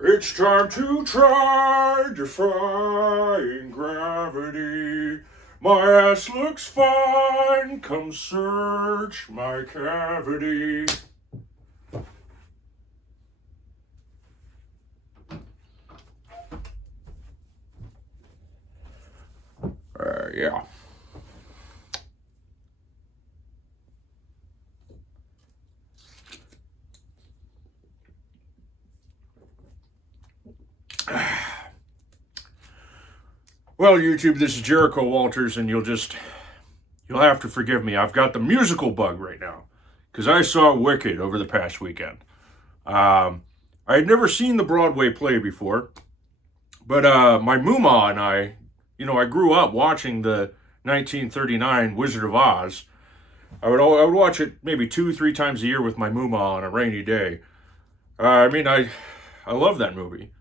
It's time to try defying gravity. My ass looks fine, come search my cavity. Yeah. Well, YouTube, this is Jericho Walters, and you'll have to forgive me. I've got the musical bug right now because I saw Wicked over the past weekend. I had never seen the Broadway play before, but my Mooma and I grew up watching the 1939 Wizard of Oz. I would watch it maybe 2-3 times a year with my Mooma on a rainy day. I love that movie.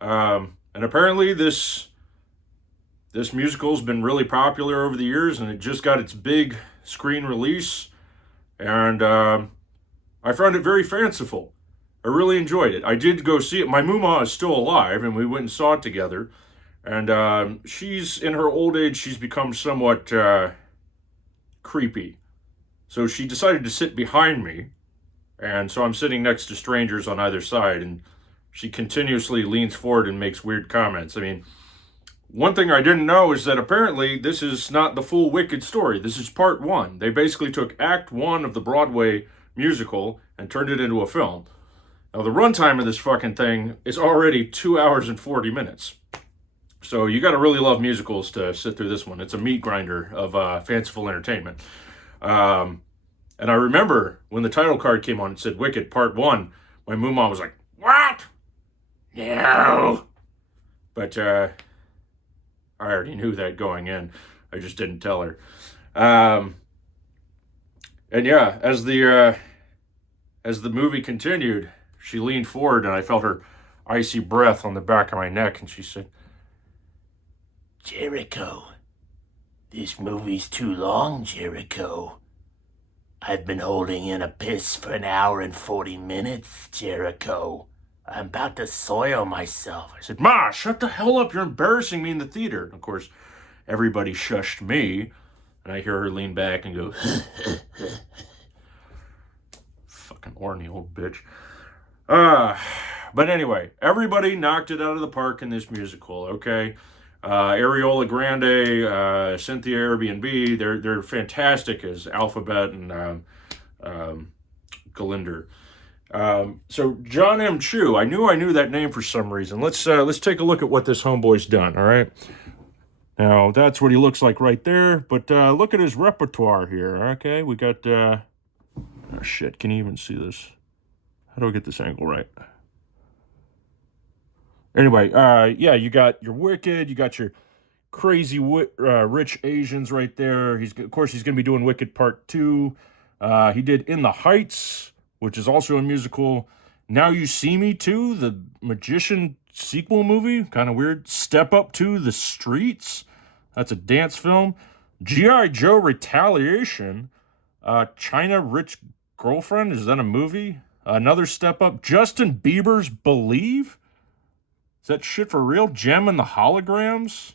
And apparently this musical's been really popular over the years, and it just got its big screen release, and I found it very fanciful. I really enjoyed it. I did go see it. My Mooma is still alive, and we went and saw it together. And she's, in her old age, she's become somewhat creepy. So she decided to sit behind me, and so I'm sitting next to strangers on either side, and she continuously leans forward and makes weird comments. I mean, one thing I didn't know is that apparently this is not the full Wicked story. This is part one. They basically took Act 1 of the Broadway musical and turned it into a film. Now, the runtime of this fucking thing is already 2 hours and 40 minutes. So you got to really love musicals to sit through this one. It's a meat grinder of fanciful entertainment. And I remember when the title card came on, it said Wicked Part 1. My Mooma was like, "What? No." But I already knew that going in. I just didn't tell her. And yeah, as the movie continued, she leaned forward and I felt her icy breath on the back of my neck, and she said, "Jericho, this movie's too long, Jericho. I've been holding in a piss for 1 hour and 40 minutes, Jericho. I'm about to soil myself." I said, "Ma, shut the hell up. You're embarrassing me in the theater." And of course, everybody shushed me, and I hear her lean back and go, fucking orny old bitch. But anyway, everybody knocked it out of the park in this musical, okay? Ariola Grande, Cynthia Airbnb, they're fantastic as Alphabet and Galinder. So Jon M. I knew that name for some reason. Let's take a look at what this homeboy's done, all right? Now, that's what he looks like right there, but look at his repertoire here, okay? We got, oh shit, can you even see this? How do I get this angle right? Anyway, yeah, you got your Wicked, you got your crazy rich Asians right there. Of course, he's going to be doing Wicked Part 2. He did In the Heights, which is also a musical. Now You See Me Too, the magician sequel movie, kind of weird. Step Up to the Streets, that's a dance film. G.I. Joe Retaliation, China Rich Girlfriend, is that a movie? Another Step Up. Justin Bieber's Believe, is that shit for real? Gem and the Holograms.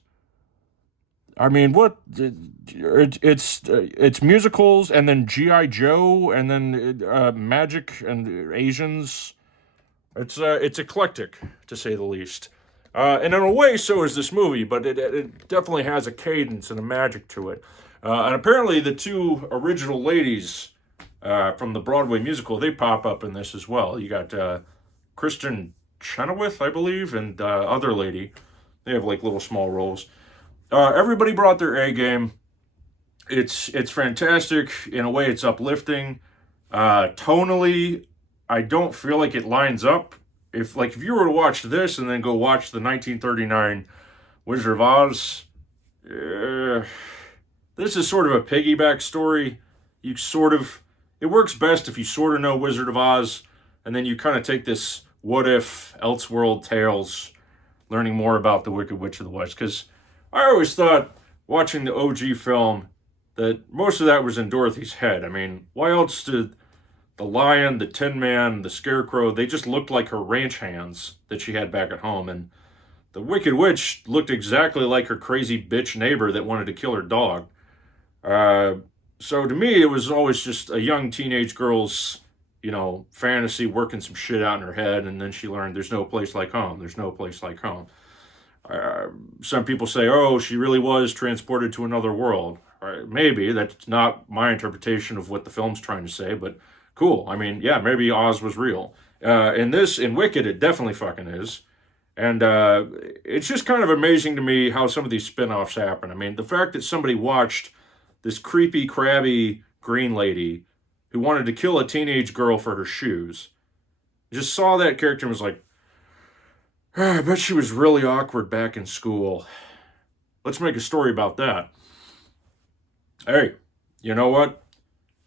I mean, what? It's musicals, and then G.I. Joe, and then magic and Asians. It's eclectic, to say the least. And in a way, so is this movie, but it definitely has a cadence and a magic to it. And apparently the two original ladies from the Broadway musical, they pop up in this as well. You got Kristen Chenoweth, I believe, and other lady. They have like little small roles. Everybody brought their A game. It's fantastic. In a way, it's uplifting. Tonally, I don't feel like it lines up. If you were to watch this and then go watch the 1939 Wizard of Oz, this is sort of a piggyback story. It works best if you sort of know Wizard of Oz, and then you kind of take this what if Elseworld tales, learning more about the Wicked Witch of the West, because I always thought, watching the OG film, that most of that was in Dorothy's head. I mean, why else did The lion, the Tin Man, the Scarecrow, they just looked like her ranch hands that she had back at home. And the Wicked Witch looked exactly like her crazy bitch neighbor that wanted to kill her dog. So to me, it was always just a young teenage girl's, fantasy working some shit out in her head, and then she learned there's no place like home. There's no place like home. Some people say, oh, she really was transported to another world. Maybe. That's not my interpretation of what the film's trying to say, but cool. I mean, yeah, maybe Oz was real. In Wicked, it definitely fucking is. And it's just kind of amazing to me how some of these spin-offs happen. I mean, the fact that somebody watched this creepy, crabby green lady who wanted to kill a teenage girl for her shoes, just saw that character and was like, I bet she was really awkward back in school. Let's make a story about that. Hey, you know what?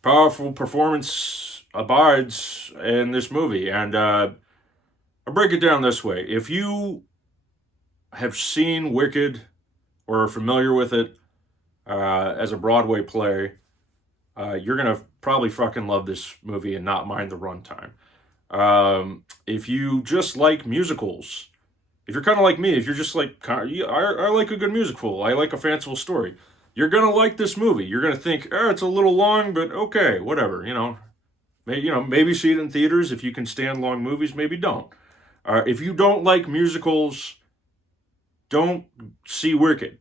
Powerful performance abides in this movie. And I'll break it down this way. If you have seen Wicked or are familiar with it as a Broadway play, you're going to probably fucking love this movie and not mind the runtime. If you just like musicals, if you're kind of like me, if you're just like, I like a good musical, I like a fanciful story, you're going to like this movie. You're going to think, it's a little long, but okay, whatever, maybe see it in theaters. If you can stand long movies, maybe don't. If you don't like musicals, don't see Wicked.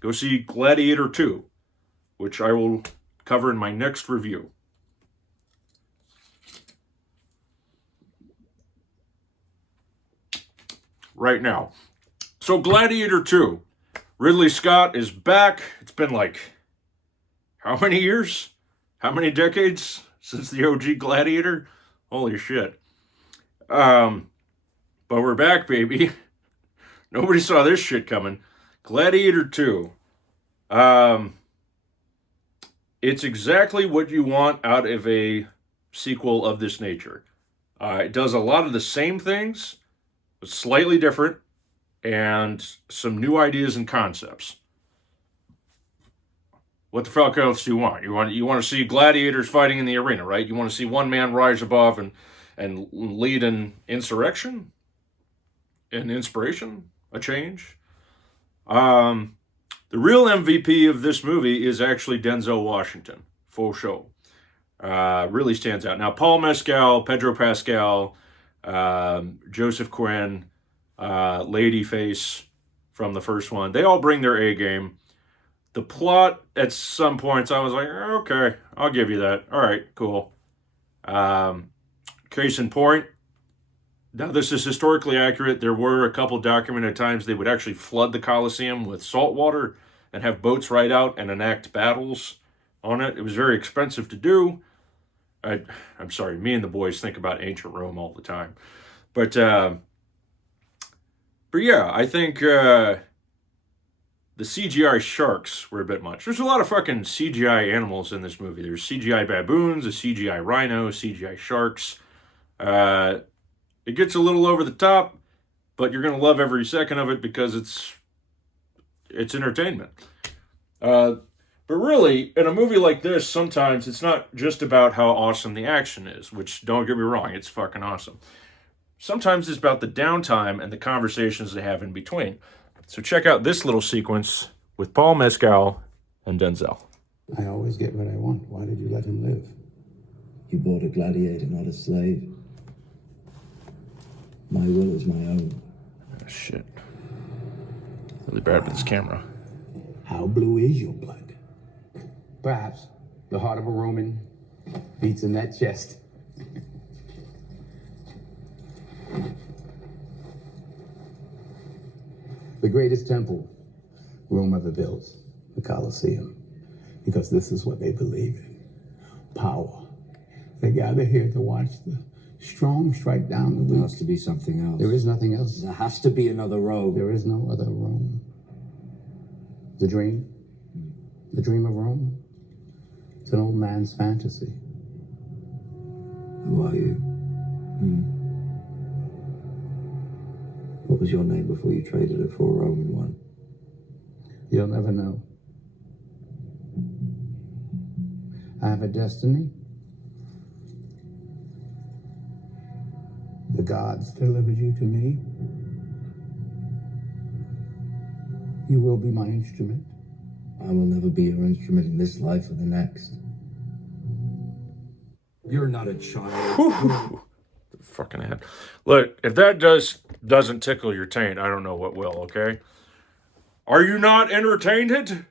Go see Gladiator 2, which I will cover in my next review. Right now. So Gladiator 2. Ridley Scott is back. It's been like, how many years? How many decades since the OG Gladiator? Holy shit. But we're back, baby. Nobody saw this shit coming. Gladiator 2. It's exactly what you want out of a sequel of this nature. It does a lot of the same things, but slightly different, and some new ideas and concepts. What the fuck else do you want? You want to see gladiators fighting in the arena, right? You want to see one man rise above and lead an insurrection, an inspiration, a change. The real MVP of this movie is actually Denzel Washington, for sure. Really stands out. Now, Paul Mescal, Pedro Pascal, Joseph Quinn, Ladyface from the first one, they all bring their A game. The plot, at some points, I was like, okay, I'll give you that. All right, cool. Case in point, now this is historically accurate. There were a couple documented times they would actually flood the Colosseum with salt water and have boats ride out and enact battles on it. It was very expensive to do. I'm sorry, me and the boys think about ancient Rome all the time. But yeah, I think the CGI sharks were a bit much. There's a lot of fucking CGI animals in this movie. There's CGI baboons, a CGI rhino, CGI sharks. It gets a little over the top, but you're going to love every second of it because it's entertainment. But really, in a movie like this, sometimes it's not just about how awesome the action is, which, don't get me wrong, it's fucking awesome. Sometimes it's about the downtime and the conversations they have in between. So check out this little sequence with Paul Mescal and Denzel. I always get what I want. Why did you let him live? You bought a gladiator, not a slave. My will is my own. Oh, shit. Really bad with this camera. How blue is your blood? Perhaps the heart of a Roman beats in that chest. The greatest temple Rome ever built, the Colosseum, because this is what they believe in. Power. They gather here to watch the strong strike down the weak. There has to be something else. There is nothing else. There has to be another Rome. There is no other Rome. The dream? The dream of Rome? It's an old man's fantasy. Who are you? What was your name before you traded it for a Roman one? You'll never know. I have a destiny, The gods delivered you to me. You will be my instrument. I will never be your instrument in this life or the next. You're not a child. Fucking head. Look, if that doesn't tickle your taint, I don't know what will, okay? Are you not entertained?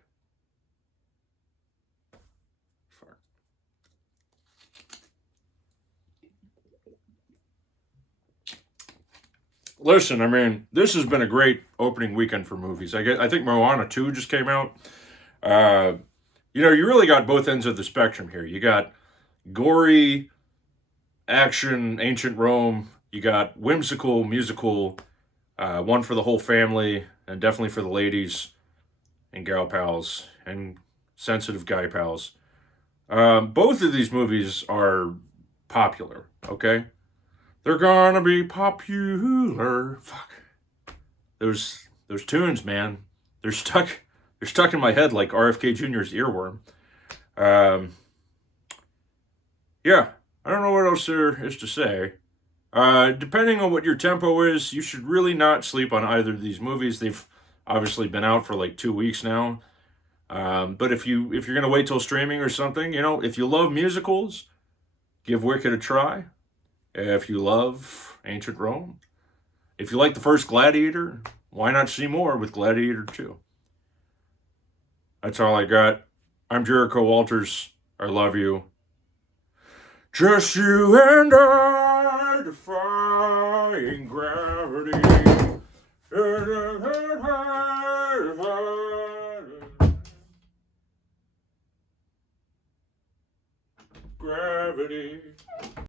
Listen, I mean, this has been a great opening weekend for movies. I think Moana 2 just came out. You know, you really got both ends of the spectrum here. You got gory action, ancient Rome. You got whimsical, musical, one for the whole family, and definitely for the ladies and gal pals and sensitive guy pals. Both of these movies are popular, okay? They're gonna be popular. Fuck. Those tunes, man. They're stuck in my head like RFK Jr.'s earworm. Yeah, I don't know what else there is to say. Depending on what your tempo is, you should really not sleep on either of these movies. They've obviously been out for like 2 weeks now. But if you're gonna wait till streaming or something, you know, if you love musicals, give Wicked a try. If you love Ancient Rome, if you like the first Gladiator, why not see more with Gladiator 2? That's all I got. I'm Jericho Walters. I love you. Just you and I defying gravity. Gravity.